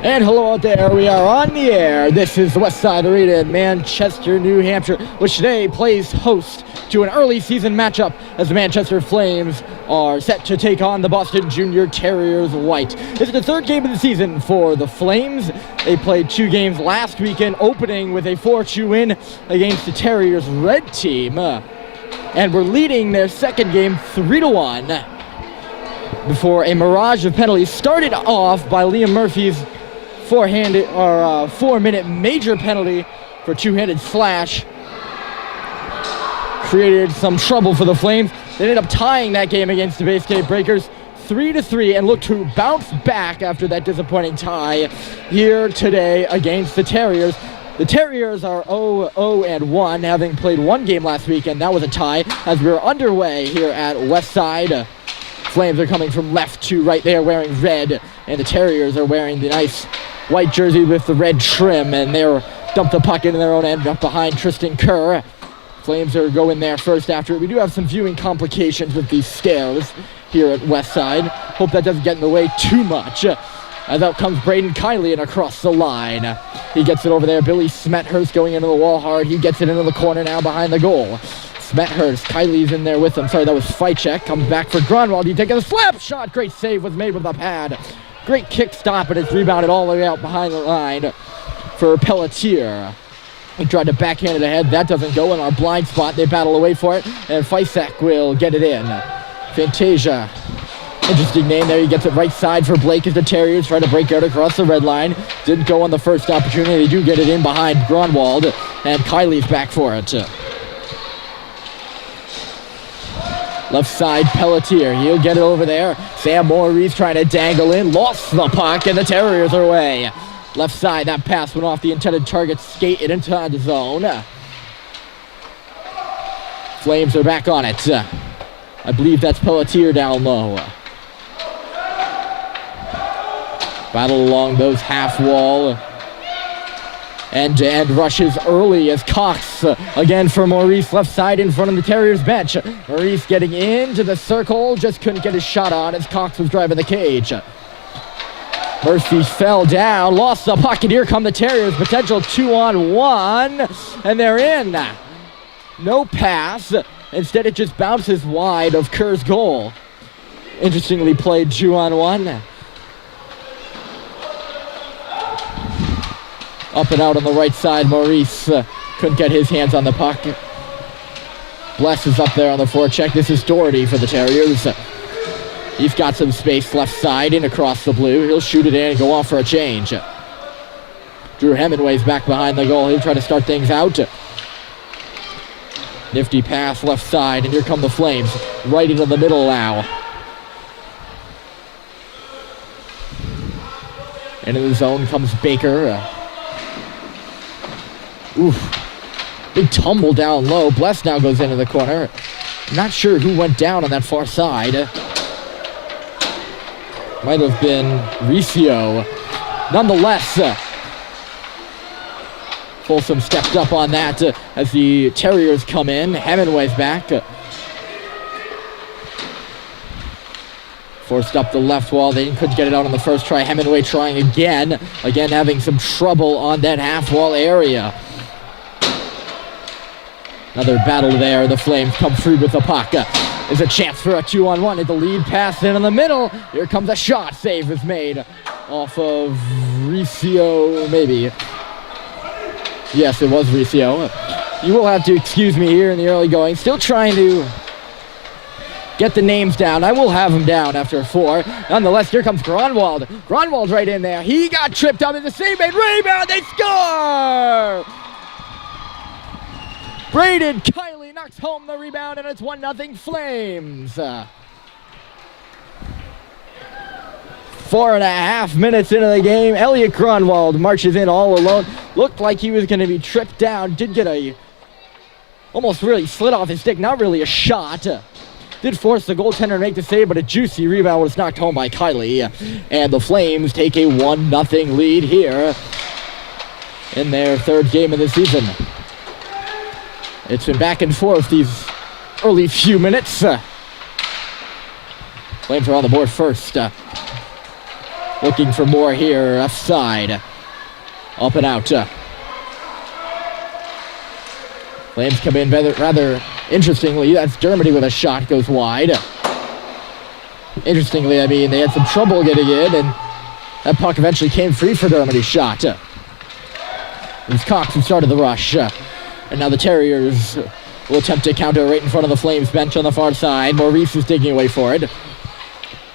And hello out there, we are on the air. This is the West Side Arena in Manchester, New Hampshire, which today plays host to an early season matchup as the Manchester Flames are set to take on the Boston Junior Terriers White. It's the third game of the season for the Flames. They played 2 games last weekend, opening with a 4-2 win against the Terriers Red team. And we're leading their second game 3-1 before a barrage of penalties started off by Liam Murphy's 4-minute major penalty for two-handed slash. Created some trouble for the Flames. They ended up tying that game against the Bay State Breakers 3-3 and look to bounce back after that disappointing tie here today against the Terriers. The Terriers are 0-1, having played 1 game last week, and that was a tie as we're underway here at West Side. Flames are coming from left to right. They are wearing red, and the Terriers are wearing the nice white jersey with the red trim, and they're dumped the puck into their own end up behind Tristan Kerr. Flames are going there first after it. We do have some viewing complications with these stairs here at West Side. Hope that doesn't get in the way too much. As out comes Braden Kiley and across the line. He gets it over there. Billy Smethurst going into the wall hard. He gets it into the corner now behind the goal. Smethurst, Kiley's in there with him. Sorry, that was Ficek. Comes back for Grunwald. He takes a slap shot. Great save was made with a pad. Great kick stop, and it's rebounded all the way out behind the line for Pelletier. He tried to backhand it ahead. That doesn't go in our blind spot. They battle away for it, and Ficek will get it in. Fantasia. Interesting name there. He gets it right side for Blake as the Terriers try to break out across the red line. Didn't go on the first opportunity. They do get it in behind Grunwald, and Kiley's back for it. Left side, Pelletier. He'll get it over there. Sam Maurice trying to dangle in. Lost the puck, and the Terriers are away. Left side, that pass went off the intended target. Skated into the zone. Flames are back on it. I believe that's Pelletier down low. Battle along those half wall. End-to-end rushes early as Cox, again for Maurice, left side in front of the Terriers bench. Maurice getting into the circle, just couldn't get his shot on as Cox was driving the cage. Murphy fell down, lost the puck, and here come the Terriers. Potential 2-on-1, and they're in. No pass. Instead, it just bounces wide of Kerr's goal. Interestingly played 2-on-1. Up and out on the right side, Maurice couldn't get his hands on the puck. Bless is up there on the forecheck. This is Doherty for the Terriers. He's got some space left side in across the blue. He'll shoot it in and go off for a change. Drew Hemingway's back behind the goal. He'll try to start things out. Nifty pass left side, and here come the Flames. Right into the middle now. Into the zone comes Baker. Oof. Big tumble down low. Bless now goes into the corner. Not sure who went down on that far side. Might have been Riccio. Nonetheless, Folsom stepped up on that as the Terriers come in. Hemingway's back. Forced up the left wall. They couldn't get it out on the first try. Hemingway trying again. Again having some trouble on that half wall area. Another battle there. The Flames come through with the puck. There's a chance for a 2-on-1 at the lead pass in the middle. Here comes a shot. Save is made off of Riccio, maybe. Yes, it was Riccio. You will have to excuse me here in the early going. Still trying to get the names down. I will have them down after 4. Nonetheless, here comes Grunwald. Grunwald's right in there. He got tripped up in the save made. Rebound. They score! Braden Kiley knocks home the rebound, and it's 1-0 Flames. 4.5 minutes into the game. Elliot Grunwald marches in all alone. Looked like he was going to be tripped down. Did get almost really slid off his stick. Not really a shot. Did force the goaltender to make the save, but a juicy rebound was knocked home by Kiley. And the Flames take a 1-0 lead here in their third game of the season. It's been back and forth these early few minutes. Flames are on the board first. Looking for more here, left side. Up and out. Flames come in rather interestingly. That's Dermody with a shot, goes wide. Interestingly, I mean, they had some trouble getting in, and that puck eventually came free for Dermody's shot. It was Cox who started the rush. And now the Terriers will attempt to counter right in front of the Flames bench on the far side. Maurice is digging away for it.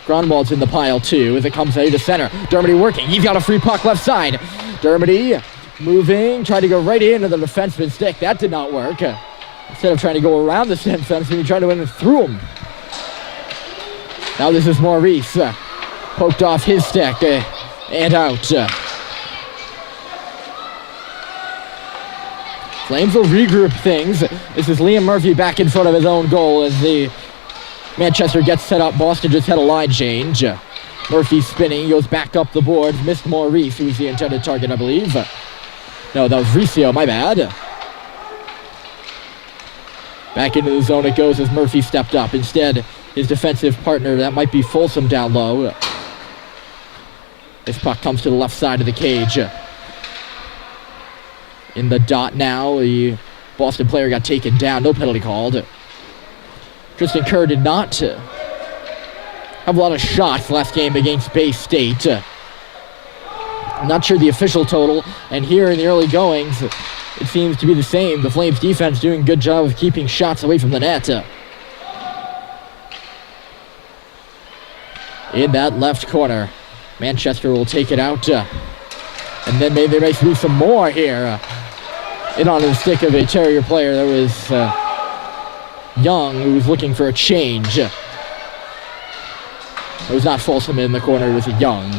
Grunwald's in the pile too as it comes out to center. Dermody working. He's got a free puck left side. Dermody moving, tried to go right into the defenseman's stick. That did not work. Instead of trying to go around the defenseman, he tried to win through him. Now this is Maurice. Poked off his stick and out. Flames will regroup things. This is Liam Murphy back in front of his own goal as the Manchester gets set up. Boston just had a line change. Murphy spinning, goes back up the board. Missed Maurice, who's the intended target, I believe. No, that was Riccio, my bad. Back into the zone it goes as Murphy stepped up. Instead, his defensive partner, that might be Folsom down low. This puck comes to the left side of the cage. In the dot now, the Boston player got taken down. No penalty called. Tristan Kerr did not have a lot of shots last game against Bay State. I'm not sure the official total, and here in the early goings, it seems to be the same. The Flames defense doing a good job of keeping shots away from the net. In that left corner, Manchester will take it out, and then maybe there may be some more here. In on the stick of a Terrier player that was Young, who was looking for a change. It was not Folsom in the corner, it was a Young.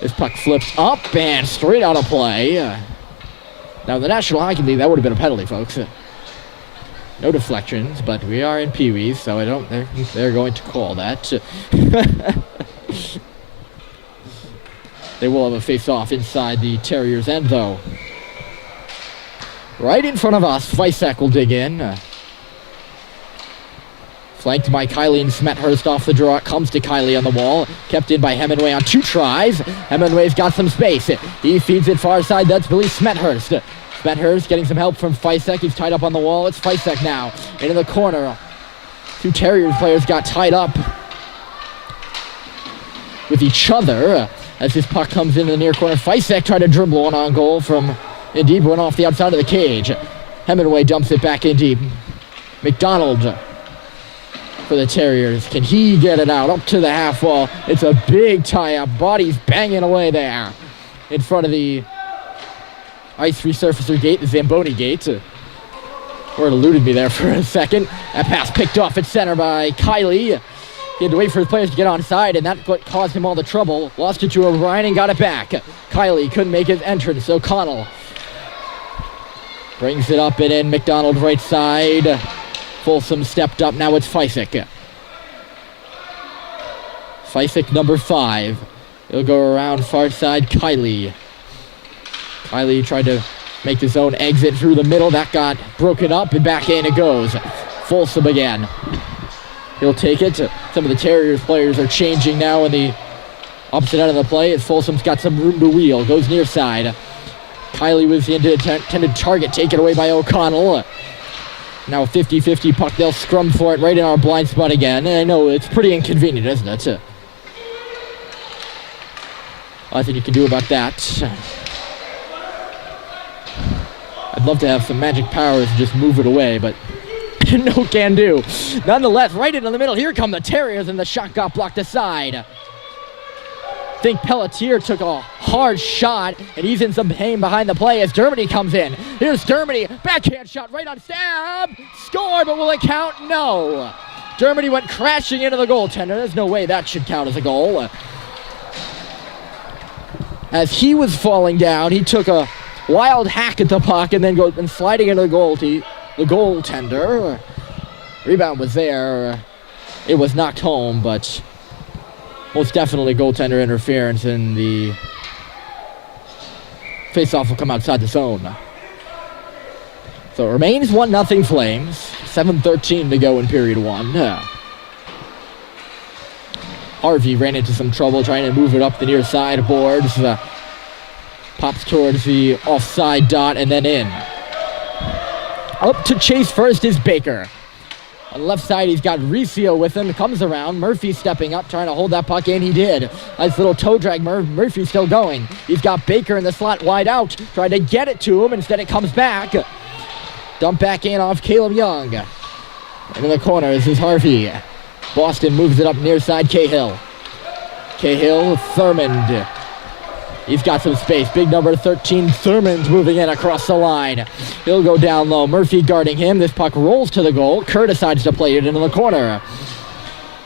This puck flips up and straight out of play. Now, in the National Hockey League, that would have been a penalty, folks. No deflections, but we are in Pee-wees, so they're going to call that. They will have a face-off inside the Terriers' end, though. Right in front of us, Vicek will dig in. Flanked by Kylie and Smethurst off the draw. It comes to Kylie on the wall. Kept in by Hemingway on 2 tries. Hemingway's got some space. He feeds it far side. That's Billy Smethurst. Smethurst getting some help from Vicek. He's tied up on the wall. It's Vicek now. Into the corner. 2 Terriers players got tied up with each other as this puck comes into the near corner. Vicek tried to dribble one on goal from in deep, went off the outside of the cage. Hemingway dumps it back in deep. McDonald for the Terriers. Can he get it out up to the half wall? It's a big tie-up. Bodies banging away there in front of the ice resurfacer gate, the Zamboni gate. Word eluded me there for a second. That pass picked off at center by Kylie. He had to wait for his players to get onside, and that's what caused him all the trouble. Lost it to O'Brien and got it back. Kylie couldn't make his entrance. O'Connell brings it up and in. McDonald right side. Folsom stepped up. Now it's Vicek. Vicek number 5. He'll go around far side. Kylie tried to make his own exit through the middle. That got broken up, and back in it goes. Folsom again. He'll take it. Some of the Terriers players are changing now in the opposite end of the play as Folsom's got some room to wheel. Goes near side. Kylie was the intended target, taken away by O'Connell. Now a 50-50 puck. They'll scrum for it right in our blind spot again. And I know it's pretty inconvenient, isn't it? Nothing you can do about that. I'd love to have some magic powers and just move it away, but no can do. Nonetheless, right into the middle. Here come the Terriers, and the shot got blocked aside. I think Pelletier took a hard shot, and he's in some pain behind the play as Dermody comes in. Here's Dermody, backhand shot right on stab. Score, but will it count? No. Dermody went crashing into the goaltender. There's no way that should count as a goal. As he was falling down, he took a wild hack at the puck and then sliding into the goaltender. Rebound was there. It was knocked home, but most definitely goaltender interference, and the faceoff will come outside the zone. So it remains 1-0 Flames. 7:13 to go in period 1. Harvey ran into some trouble trying to move it up the near side boards. Pops towards the offside dot and then in. Up to chase first is Baker. On the left side, he's got Riccio with him. Comes around. Murphy stepping up, trying to hold that puck in. He did. Nice little toe drag. Murphy still going. He's got Baker in the slot wide out. Tried to get it to him. Instead, it comes back. Dump back in off Caleb Young. And in the corner, this is Harvey. Boston moves it up near side. Cahill. Thurmond. He's got some space. Big number 13, Thurman's moving in across the line. He'll go down low. Murphy guarding him. This puck rolls to the goal. Kerr decides to play it into the corner.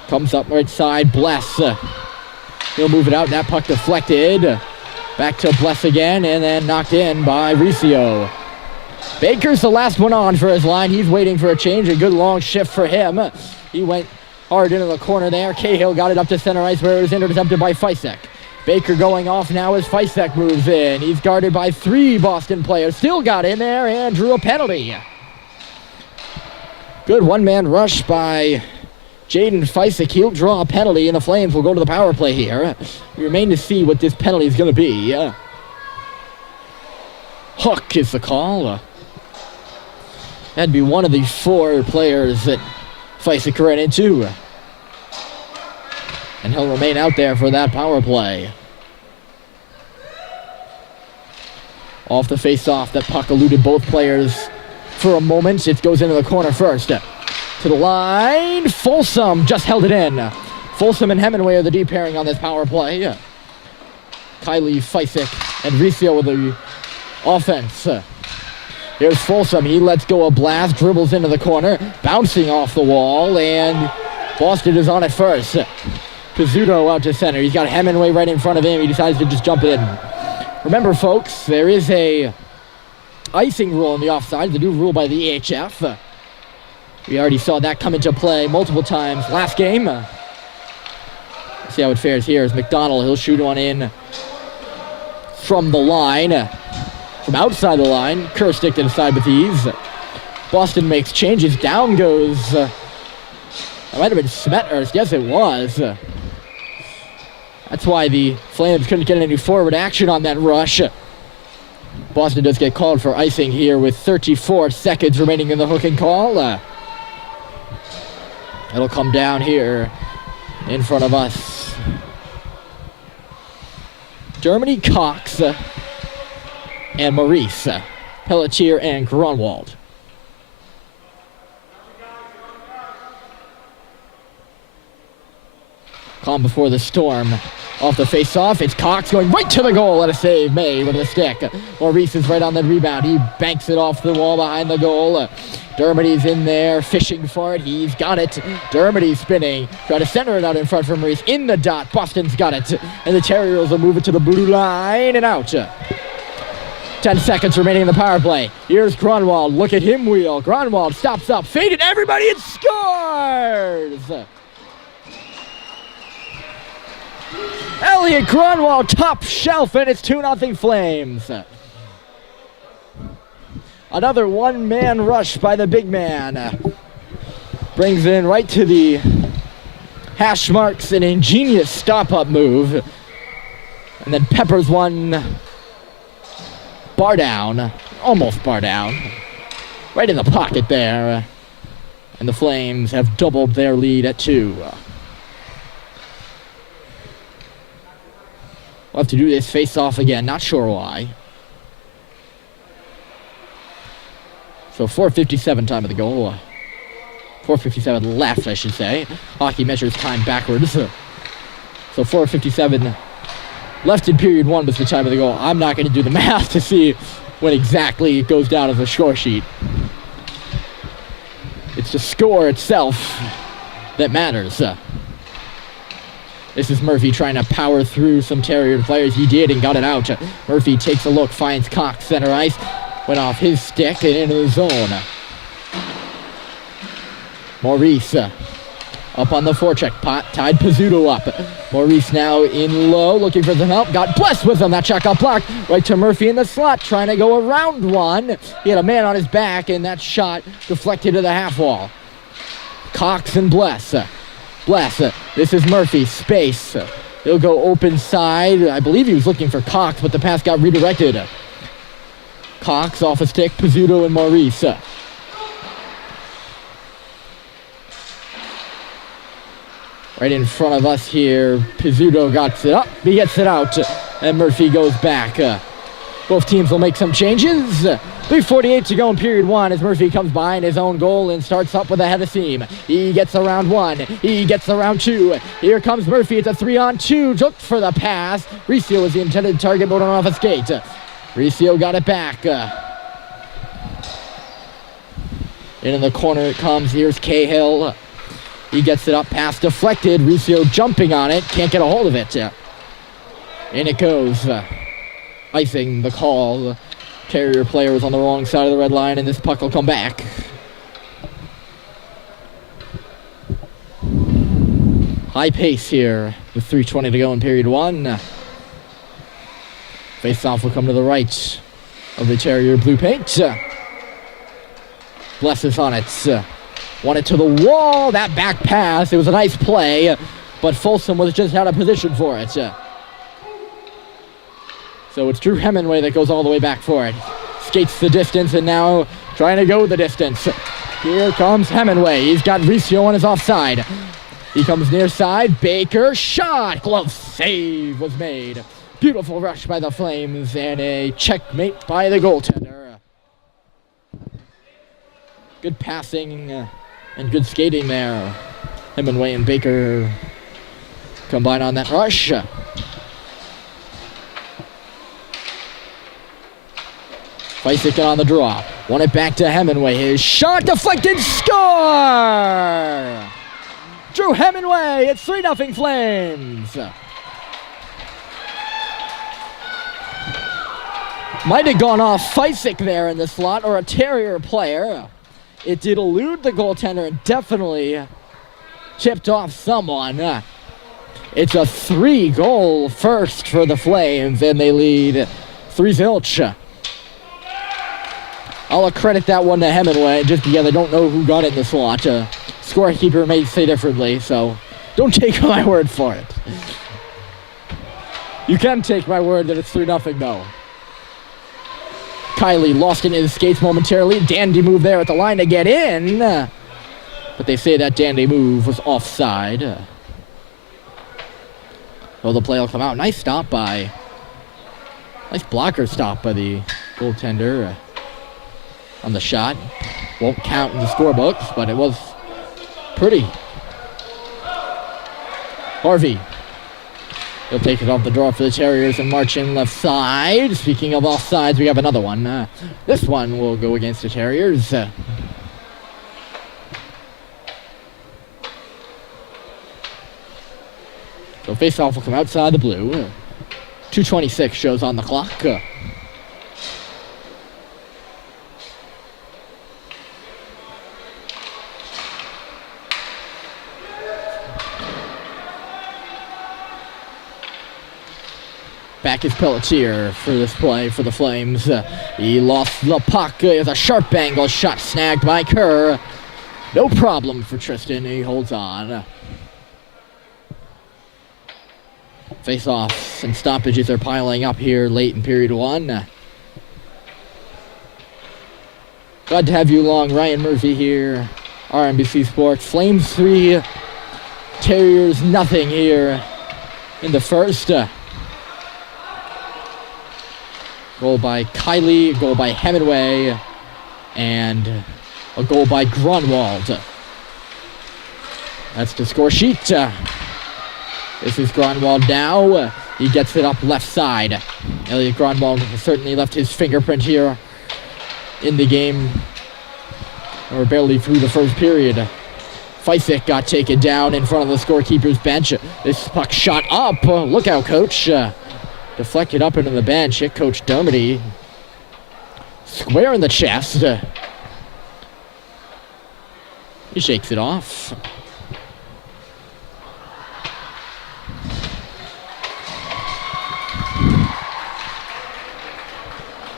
Comes up right side. Bless. He'll move it out. That puck deflected. Back to Bless again, and then knocked in by Riccio. Baker's the last one on for his line. He's waiting for a change. A good long shift for him. He went hard into the corner there. Cahill got it up to center ice where it was intercepted by Fisek. Baker going off now as Fisek moves in. He's guarded by 3 Boston players. Still got in there and drew a penalty. Good one-man rush by Jaden Fisek. He'll draw a penalty, and the Flames will go to the power play here. We remain to see what this penalty is going to be. Hook is the call. That'd be one of the 4 players that Fisek ran into. And he'll remain out there for that power play. Off the face-off, that puck eluded both players for a moment. It goes into the corner first. To the line, Folsom just held it in. Folsom and Hemingway are the deep pairing on this power play. Kylie, Fisek, and Riccio with the offense. Here's Folsom. He lets go a blast, dribbles into the corner, bouncing off the wall, and Boston is on it first. Pizzuto out to center. He's got Hemingway right in front of him. He decides to just jump in. Remember, folks, there is a icing rule on the offside, the new rule by the EHF. We already saw that come into play multiple times last game. See how it fares here. As McDonald, he'll shoot one in from the line. From outside the line, Kerr sticked it aside with ease. Boston makes changes. Down goes... it might have been Smetners. Yes, it was. That's why the Flames couldn't get any forward action on that rush. Boston does get called for icing here with 34 seconds remaining in the hooking call. It'll come down here in front of us. Germany, Cox, and Maurice, Pelletier, and Grunwald. Calm before the storm. Off the face-off, it's Cox going right to the goal, and a save made with a stick. Maurice is right on the rebound. He banks it off the wall behind the goal. Dermody's in there, fishing for it. He's got it. Dermody spinning. Try to center it out in front for Maurice. In the dot. Boston's got it. And the Terriers will move it to the blue line and out. 10 seconds remaining in the power play. Here's Grunwald. Look at him wheel. Grunwald stops up, faded everybody, and scores! Elliot Grunwald, top shelf, and it's 2-0 Flames. Another one-man rush by the big man. Brings in right to the hash marks, an ingenious stop-up move. And then peppers one bar down, almost bar down. Right in the pocket there. And the Flames have doubled their lead at 2. We'll have to do this face-off again. Not sure why. So 4:57 time of the goal. 4:57 left, I should say. Hockey measures time backwards. So 4:57 left in period 1 was the time of the goal. I'm not going to do the math to see when exactly it goes down as a score sheet. It's the score itself that matters. This is Murphy trying to power through some Terrier players. He did and got it out. Murphy takes a look, finds Cox center ice. Went off his stick and into the zone. Maurice up on the forecheck pot. Tied Pizzuto up. Maurice now in low, looking for some help. Got blessed with him. That shot got blocked. Right to Murphy in the slot, trying to go around one. He had a man on his back, and that shot deflected to the half wall. Cox and Bless. Bless. This is Murphy. Space. He'll go open side. I believe he was looking for Cox, but the pass got redirected. Cox off a stick. Pizzuto and Maurice. Right in front of us here. Pizzuto got it up. He gets it out. And Murphy goes back. Both teams will make some changes. 3:48 to go in period one as Murphy comes behind his own goal and starts up with a head of steam. He gets around one. He gets around two. Here comes Murphy. It's a 3-on-2. Looked for the pass. Recio was the intended target, but off a skate. Recio got it back. In the corner it comes. Here's Cahill. He gets it up. Pass deflected. Recio jumping on it. Can't get a hold of it. In it goes. Icing the call. Terrier player was on the wrong side of the red line, and this puck will come back. High pace here with 3:20 to go in period one. Face-off will come to the right of the Terrier blue paint. Blesses on it. Won it to the wall. That back pass. It was a nice play, but Folsom was just out of position for it. So it's Drew Hemingway that goes all the way back for it. Skates the distance and now trying to go the distance. Here comes Hemingway. He's got Recio on his offside. He comes near side. Baker shot. Glove save was made. Beautiful rush by the Flames and a checkmate by the goaltender. Good passing and good skating there. Hemingway and Baker combine on that rush. Feisik on the draw. Won it back to Hemingway. His shot deflected. Score! Drew Hemingway. It's 3-0 Flames. Might have gone off Feisik there in the slot or a Terrier player. It did elude the goaltender and definitely chipped off someone. It's a 3-goal first for the Flames and they lead 3-0. I'll credit that one to Hemingway just because I don't know who got it in the slot. Scorekeeper may say differently, so don't take my word for it. You can take my word that it's 3-0 though. Kylie lost it in his skates momentarily. Dandy move there at the line to get in. But they say that dandy move was offside. So the play will come out. Nice blocker stop by the goaltender. On the shot. Won't count in the scorebooks, but it was pretty. Harvey. He'll take it off the draw for the Terriers and march in left side. Speaking of offsides, we have another one. This one will go against the Terriers. So face-off will come outside the blue. 2:26 shows on the clock. Back is Pelletier for this play for the Flames. He lost the puck. It's a sharp angle shot snagged by Kerr. No problem for Tristan. He holds on. Face-offs and stoppages are piling up here late in period one. Glad to have you along. Ryan Murphy here. RNBC Sports. Flames 3. Terriers nothing here in the first. Goal by Kylie, goal by Hemingway, and a goal by Grunwald. That's the score sheet. This is Grunwald now. He gets it up left side. Elliot Grunwald certainly left his fingerprint here in the game. We're barely through the first period. Feisik got taken down in front of the scorekeeper's bench. This puck shot up. Look out, coach. Deflected up into the bench. Hit Coach Dermody square in the chest. He shakes it off.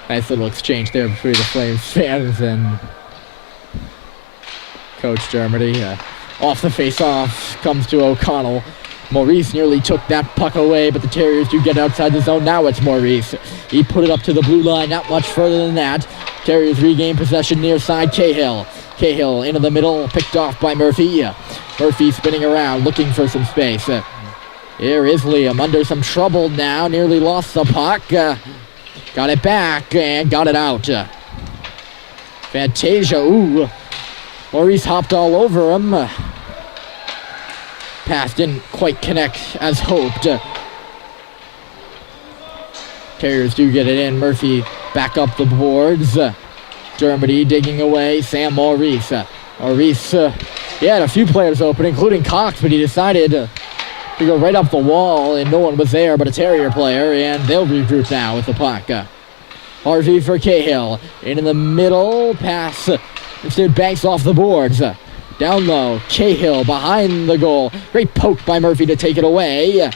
Nice little exchange there between the Flames fans and Coach Dermody. Off the face-off comes to O'Connell. Maurice nearly took that puck away, but the Terriers do get outside the zone. Now it's Maurice. He put it up to the blue line, not much further than that. Terriers regain possession near side. Cahill. Cahill into the middle, picked off by Murphy. Murphy spinning around, looking for some space. Here is Liam under some trouble now. Nearly lost the puck. Got it back and got it out. Fantasia. Ooh. Maurice hopped all over him. Pass didn't quite connect as hoped. Terriers do get it in. Murphy back up the boards. Dermody digging away. Sam Maurice. Maurice, he had a few players open, including Cox, but he decided to go right up the wall, and no one was there but a Terrier player, and they'll regroup now with the puck. Harvey for Cahill. In the middle. Pass. Instead, banks off the boards. Down low. Cahill behind the goal. Great poke by Murphy to take it away.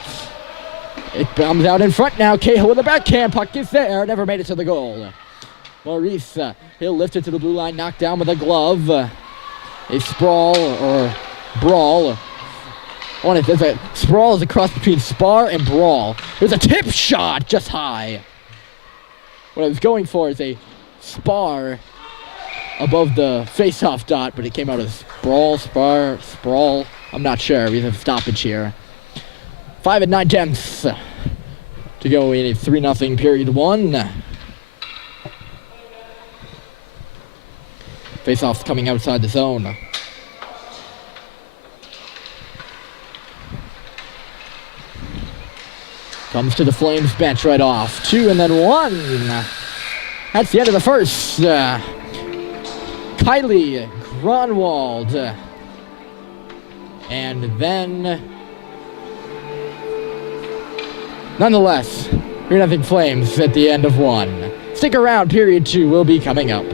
It comes out in front now. Cahill with a backhand. Puck is there. Never made it to the goal. Maurice, he'll lift it to the blue line. Knocked down with a glove. A sprawl or brawl. Sprawl is a cross between spar and brawl. There's a tip shot just high. What I was going for is a spar above the face-off dot, but it came out as sprawl. I'm not sure. We have a stoppage here. 5 9/10 to go in a 3-0 period 1. Face-off's coming outside the zone. Comes to the Flames bench right off. 2 and then 1. That's the end of the first. Kylie Gronwald. And then, nonetheless, 3-0 Flames at the end of 1. Stick around, period 2 will be coming up.